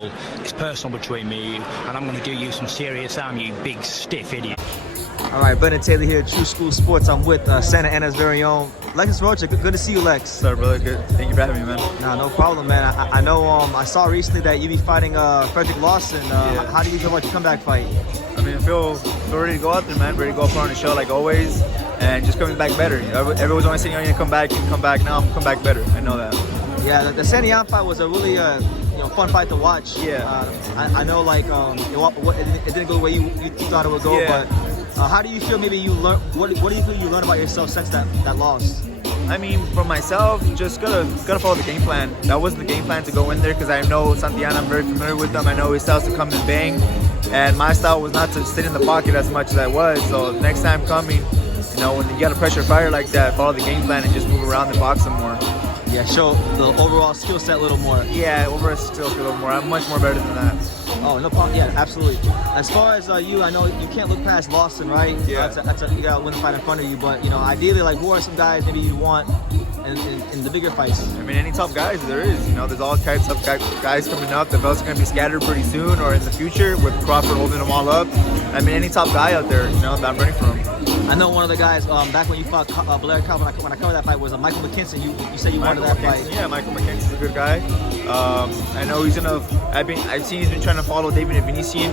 It's personal between me and you, and I'm going to do you some serious harm, you big stiff idiot. All right, Brendan Taylor here, True School Sports. I'm with Santa Ana's very own Alexis Rocha. Good to see you, Lex. Sorry, brother. Good. Thank you for having me, man. Nah, no problem, man. I know. I saw recently that you be fighting Frederick Lawson. Yeah. How do you feel about your comeback fight? I mean, I feel ready to go out there, man. Ready to go up on the show like always, and just coming back better. Everyone's always saying, "Oh, you come back, you come back." Now I'm come back better. I know that. Yeah, the Santillan fight was a really fun fight to watch. Yeah. I know, like it didn't go the way you thought it would go, Yeah. but. How do you feel? Maybe you learn. What do you feel you learned about yourself since that loss? I mean, for myself, just gotta follow the game plan. That wasn't the game plan to go in there because I know Santillan. I'm very familiar with him. I know his styles to come and bang, and my style was not to sit in the pocket as much as I was. So next time coming, when you got a pressure fighter like that, follow the game plan and just move around the box some more. Yeah, show the overall skill set a little more. Yeah, overall skill set a little more. I'm much more better than that. Oh, no problem. Yeah, absolutely. As far as you, I know you can't look past Lawson, right? Yeah. You got to win the fight in front of you, but ideally, like, who are some guys maybe you want in the bigger fights? I mean, any top guys there is. There's all types of guys coming up. The belts are gonna be scattered pretty soon or in the future with Crawford holding them all up. I mean, any top guy out there, that I'm ready for him. I know one of the guys back when you fought Blair Cobb, when I covered that fight, was Michael McKinson. You said you wanted that fight. Yeah, Michael McKinson's a good guy. I know he's gonna. I've seen he's been trying to follow David Vinician.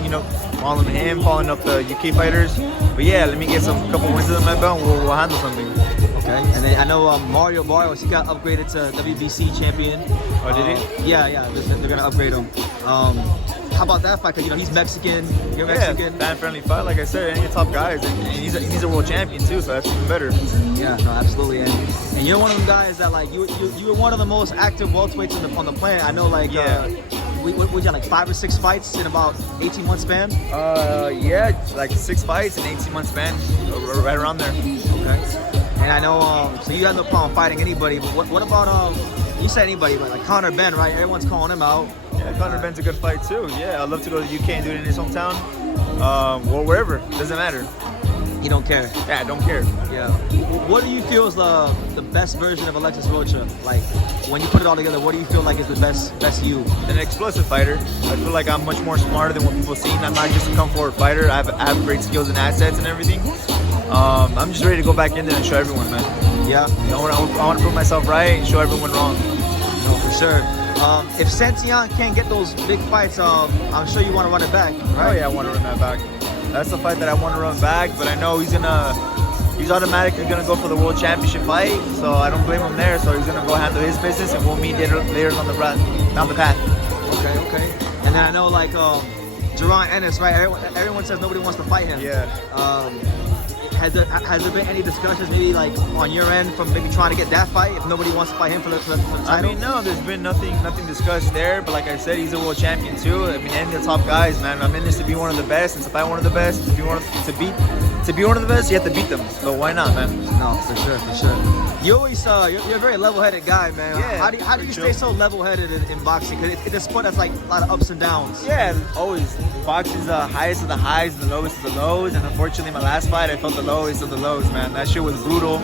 Following him, following up the UK fighters. But yeah, let me get a couple wins under my belt. We'll handle something. Okay, and then I know Mario Barrios. He got upgraded to WBC champion. Oh, did he? Yeah. They're gonna upgrade him. How about that fight? Because he's Mexican. You're Mexican. Yeah, fan-friendly fight. Like I said, any top guys, and he's a world champion too, so that's even better. Yeah, no, absolutely. And you're one of them guys that you were one of the most active welterweights on the planet. I know, we had like 5 or 6 fights in about 18 month span. Yeah, like 6 fights in 18 month span, right around there. Okay. And I know, so you have no problem fighting anybody. But what about you said anybody, but like Conor Benn, right? Everyone's calling him out. Yeah, Conor Benn's a good fight too. Yeah, I'd love to go to the UK and do it in his hometown, or wherever. Doesn't matter. You don't care. Yeah, I don't care. Yeah. What do you feel is the best version of Alexis Rocha? Like when you put it all together, what do you feel like is the best you? An explosive fighter. I feel like I'm much more smarter than what people see. I'm not just a come forward fighter. I have great skills and assets and everything. I'm just ready to go back in there and show everyone, man. Yeah. I want to prove myself right and show everyone wrong. No, for sure. If Santillan can't get those big fights, I'm sure you want to run it back, right? Oh yeah, I want to run that back. That's the fight that I want to run back, but I know he's automatically gonna go for the world championship fight, so I don't blame him there. So he's gonna go handle his business, and we'll meet later on down the path. Okay. And then I know Jaron Ennis, right? Everyone says nobody wants to fight him. Yeah. Has there been any discussions maybe on your end from maybe trying to get that fight if nobody wants to fight him for the title? I mean, no, there's been nothing discussed there, but like I said, he's a world champion too. I mean, any of the top guys, man. I'm in this to be one of the best and to fight one of the best. To be one of the best, you have to beat them. So why not, man? No, for sure. You always you're a very level-headed guy, man. Yeah, how do you stay so level-headed in boxing? Because it's a sport that's like a lot of ups and downs. Yeah, always. Boxing's the highest of the highs and the lowest of the lows. And unfortunately, my last fight, I felt the lowest of the lows, man. That shit was brutal.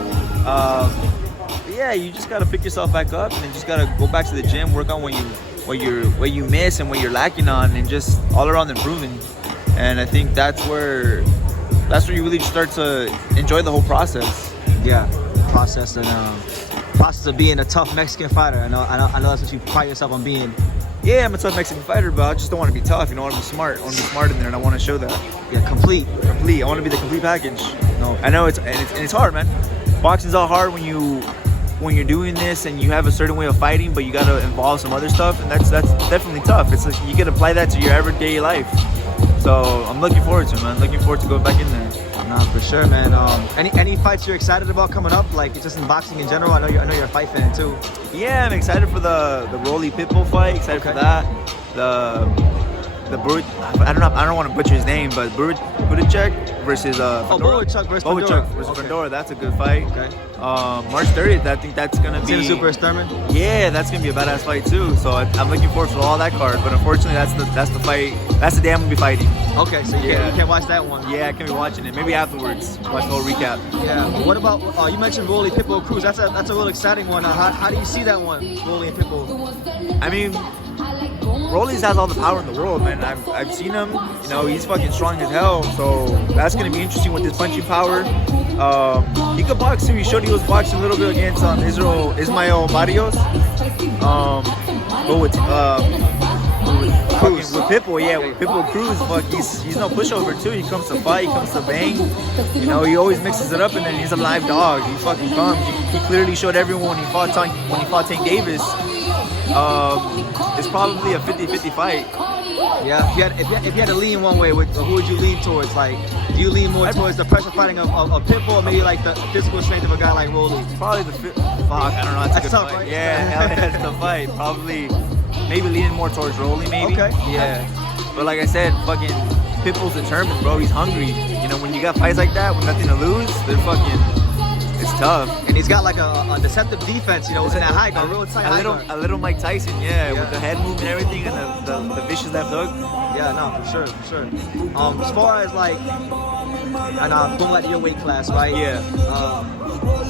Yeah, you just gotta pick yourself back up and just gotta go back to the gym, work on what you miss and what you're lacking on, and just all around improving. And I think that's where you really start to enjoy the whole process. Yeah, process of being a tough Mexican fighter. I know that's what you pride yourself on being. Yeah, I'm a tough Mexican fighter, but I just don't want to be tough. I want to be smart. I want to be smart in there, and I want to show that. Yeah, complete. I want to be the complete package. No, I know it's hard, man. Boxing's all hard when you're doing this and you have a certain way of fighting, but you got to involve some other stuff, and that's definitely tough. It's like you can apply that to your everyday life. So I'm looking forward to it, man. Looking forward to going back in there. No, for sure, man. Any fights you're excited about coming up? Like just in boxing in general? I know you're a fight fan too. Yeah, I'm excited for the Rolly Pitbull fight. Excited for that. The I don't want to butcher his name, but Buttigieg versus Buttigieg versus Pandora. That's a good fight. Okay. March 30th. I think that's gonna be Super Sturman. Yeah, that's gonna be a badass fight too. So I'm looking forward to all that card. But unfortunately, that's the fight. That's the day I'm gonna be fighting. Okay, so you can't watch that one. Yeah, I can be watching it. Maybe afterwards, watch the whole recap. Yeah. What about you mentioned Rolly Pitbull Cruz? That's a real exciting one. How do you see that one, Rolly and Pitbull? I mean, Rolly's has all the power in the world, man. I've seen him. You know, he's fucking strong as hell. So that's gonna be interesting with his punching power. He could box too. He showed he was boxing a little bit against Ismael Barrios. But with Pitbull, yeah, with Pitbull Cruz, fuck, he's no pushover too. He comes to fight, he comes to bang. You know, he always mixes it up, and then he's a live dog. He fucking comes. He clearly showed everyone when he fought Tank Davis. It's probably a 50-50 fight. Yeah, if you had to lean one way, who would you lean towards? Like, do you lean more towards the pressure fighting of Pitbull, or maybe like the physical strength of a guy like Rolly? Probably fuck, I don't know. That's a good tough, fight. right? Yeah, hell yeah, that's a tough fight. Probably, maybe leaning more towards Rolly, maybe. Okay. Yeah, but like I said, fucking Pitbull's determined, bro. He's hungry. You know, when you got fights like that with nothing to lose, they're fucking. It's tough. And he's got like a deceptive defense, you know, in that high guard, real tight high guard. A little Mike Tyson, yeah, with the head movement and everything, and the vicious left hook. Yeah, no, for sure. As far as like, and going like your weight class, right? Yeah.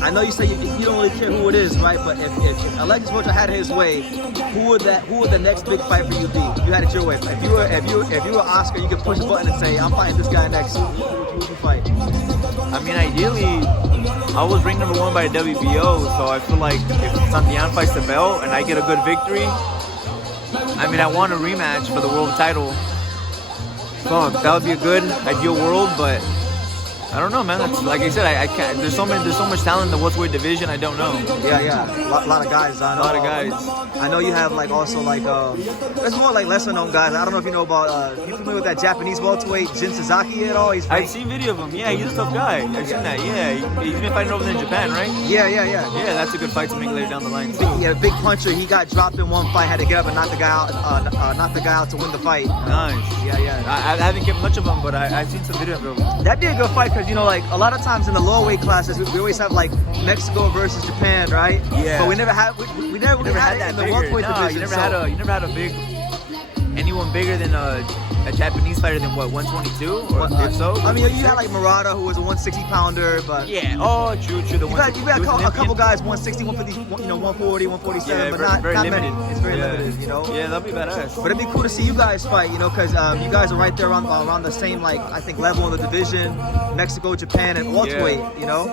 I know you say you don't really care who it is, right? But if Alexis Rocha had his way, who would the next big fight for you be? If you had it your way. If you were Oscar, you could push a button and say, I'm fighting this guy next. Who would you fight? I mean, ideally, I was ranked #1 by the WBO, so I feel like if Santillan fights the belt and I get a good victory, I mean, I want a rematch for the world title. Fuck, that would be a good ideal world, but I don't know, man. That's, like I said, I can't. There's so much talent in the welterweight division. I don't know. Yeah. A lot of guys. I know. A lot of guys. I know you have like also like there's more like lesser known guys. I don't know if you know about you familiar with that Japanese welterweight Jin Sasaki at all? I've seen video of him. Yeah, he's a tough guy. I've seen that. Yeah, he's been fighting over there in Japan, right? Yeah. Yeah, that's a good fight to make later down the line too. Yeah, big puncher. He got dropped in one fight. Had to get up and knock the guy out to win the fight. Nice. Yeah. I haven't kept much of him, but I've seen some video of him. That'd be a good fight because, you know, like a lot of times in the lower weight classes, we always have like Mexico versus Japan, right? Yeah. But we never had that in the welterweight division. You never had a big anyone bigger than a Japanese fighter than what, 122? Or if so? I mean, you had like Murata, who was a 160 pounder, but yeah. Oh, true. You've had a couple guys 160, 150, 140, 147, yeah, but very not limited. many. It's very limited, you know. Yeah, that'd be badass. But it'd be cool to see you guys fight, you know, because you guys are right there around the same, like, I think, level in the division. Mexico, Japan, and welterweight, you know,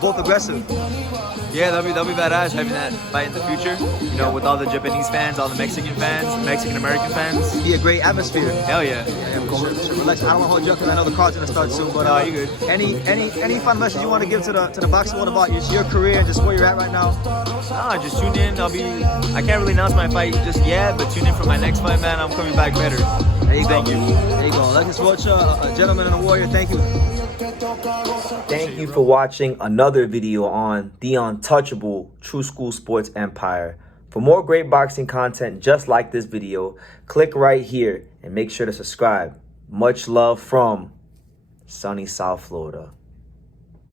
both aggressive. Yeah, that'd be badass having that fight in the future. You know, with all the Japanese fans, all the Mexican fans, Mexican American fans. It'd be a great atmosphere. Hell yeah. For sure. Relax. I don't want to hold you up because I know the card's gonna start soon. But no, you good. Any final message you want to give to the boxing world about your career and just where you're at right now? Nah, just tune in. I can't really announce my fight just yet, but tune in for my next fight, man. I'm coming back better. There you go. Thank you. There you go. Alexis Rocha, a gentleman and a warrior. Thank you. Thank you for watching another video on the untouchable True School Sports Empire. For more great boxing content just like this video, click right here and make sure to subscribe. Much love from sunny South Florida.